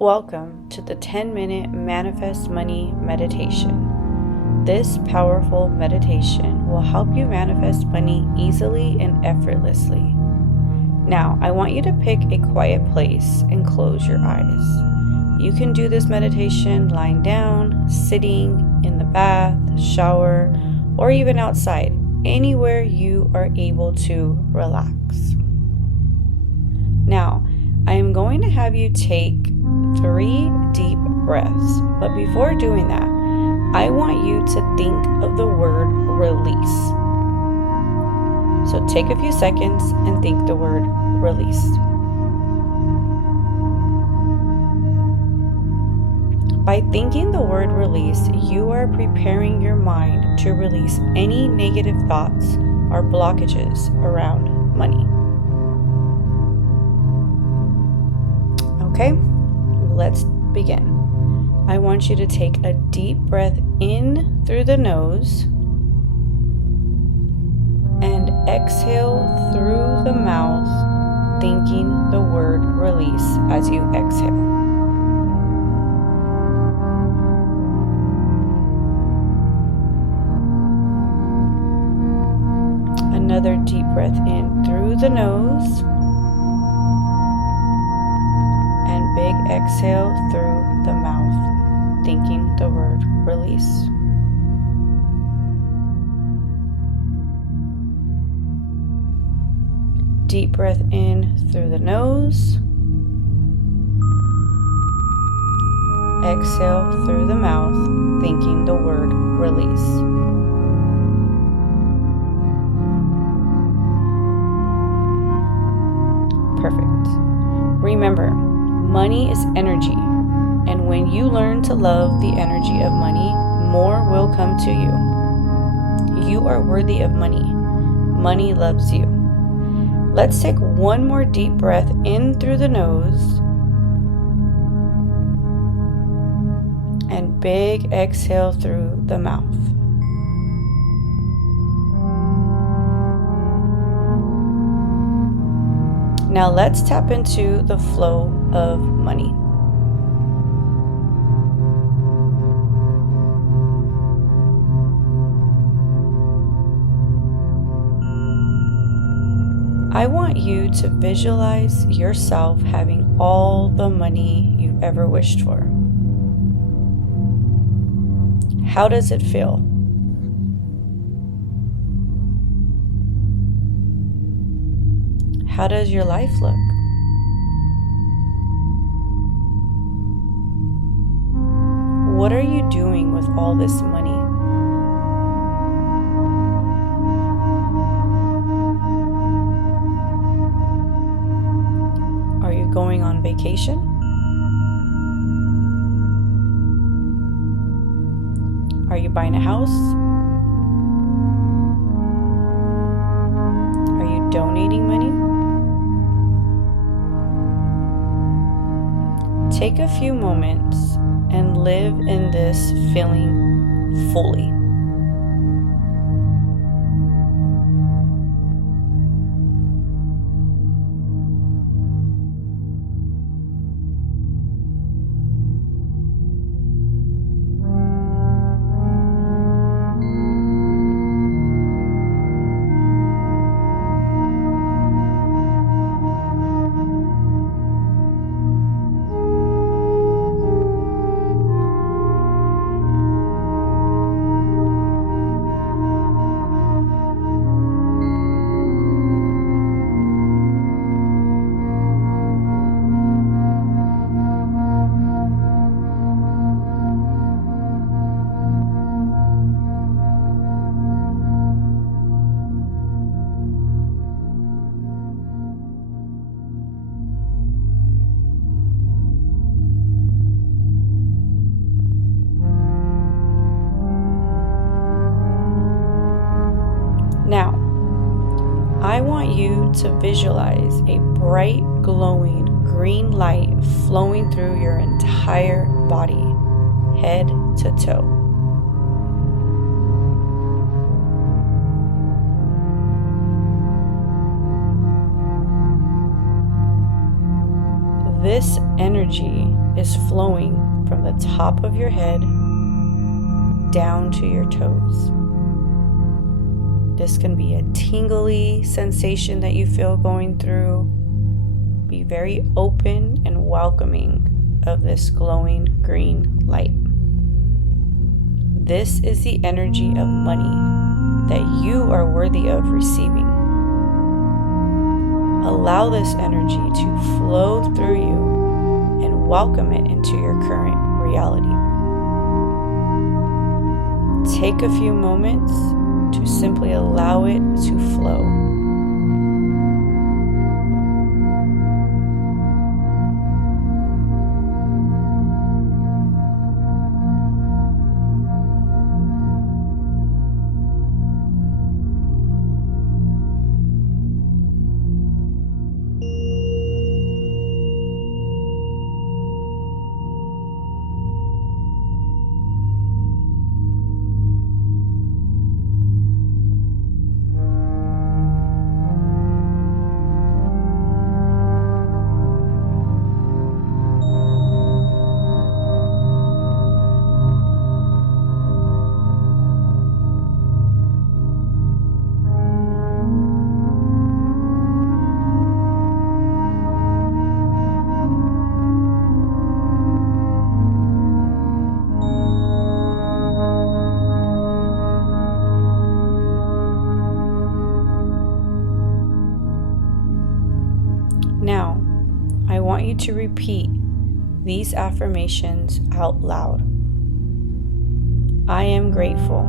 Welcome to the 10-minute Manifest Money Meditation. This powerful meditation will help you manifest money easily and effortlessly. Now, I want you to pick a quiet place and close your eyes. You can do this meditation lying down, sitting, in the bath, shower, or even outside, anywhere you are able to relax. Now, I am going to have you take 3 deep breaths, but before doing that, I want you to think of the word release. So take a few seconds and think the word release. By thinking the word release, you are preparing your mind to release any negative thoughts or blockages around money. Okay, let's begin. I want you to take a deep breath in through the nose and exhale through the mouth, thinking the word release as you exhale. Another deep breath in through the nose. And big exhale through the mouth, thinking the word release. Deep breath in through the nose. Exhale through the mouth, thinking the word release. Perfect. Remember, money is energy, and when you learn to love the energy of money, more will come to you. You are worthy of money. Money loves you. Let's take one more deep breath in through the nose and big exhale through the mouth. Now let's tap into the flow of money. I want you to visualize yourself having all the money you've ever wished for. How does it feel? How does your life look? What are you doing with all this money? Are you going on vacation? Are you buying a house? Are you donating money? Take a few moments and live in this feeling fully. Now, I want you to visualize a bright, glowing green light flowing through your entire body, head to toe. This energy is flowing from the top of your head down to your toes. This can be a tingly sensation that you feel going through. Be very open and welcoming of this glowing green light. This is the energy of money that you are worthy of receiving. Allow this energy to flow through you and welcome it into your current reality. Take a few moments to simply allow it to flow. Now, I want you to repeat these affirmations out loud. I am grateful.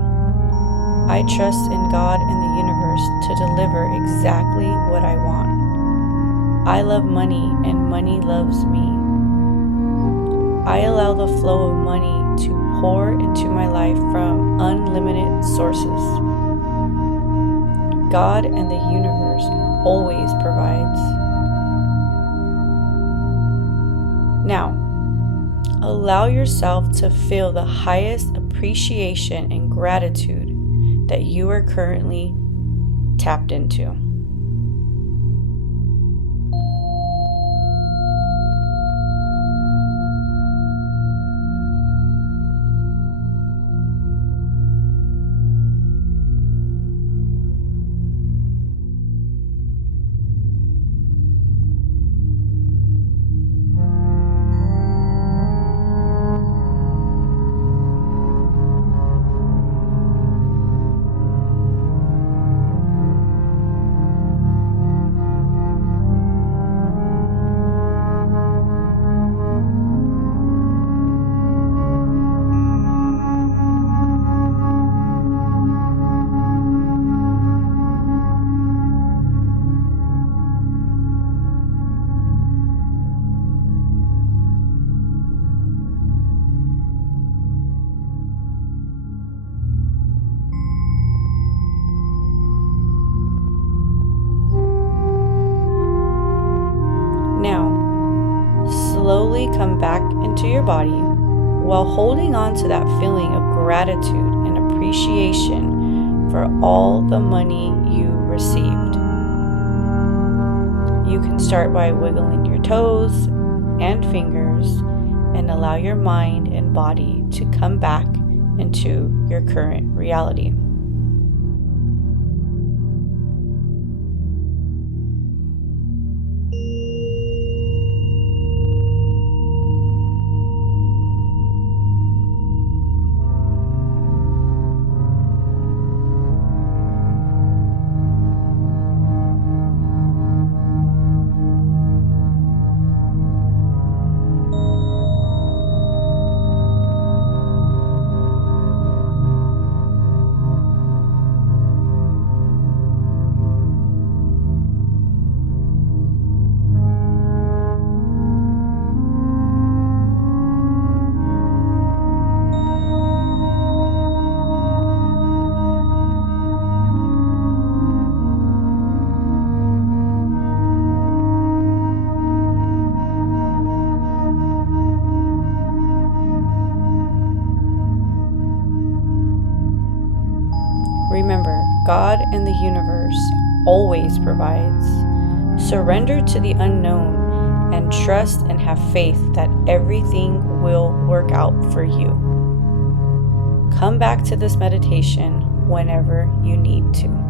I trust in God and the universe to deliver exactly what I want. I love money and money loves me. I allow the flow of money to pour into my life from unlimited sources. God and the universe always provides. Now, allow yourself to feel the highest appreciation and gratitude that you are currently tapped into. Now, slowly come back into your body while holding on to that feeling of gratitude and appreciation for all the money you received. You can start by wiggling your toes and fingers and allow your mind and body to come back into your current reality. Remember, God and the universe always provides. Surrender to the unknown and trust and have faith that everything will work out for you. Come back to this meditation whenever you need to.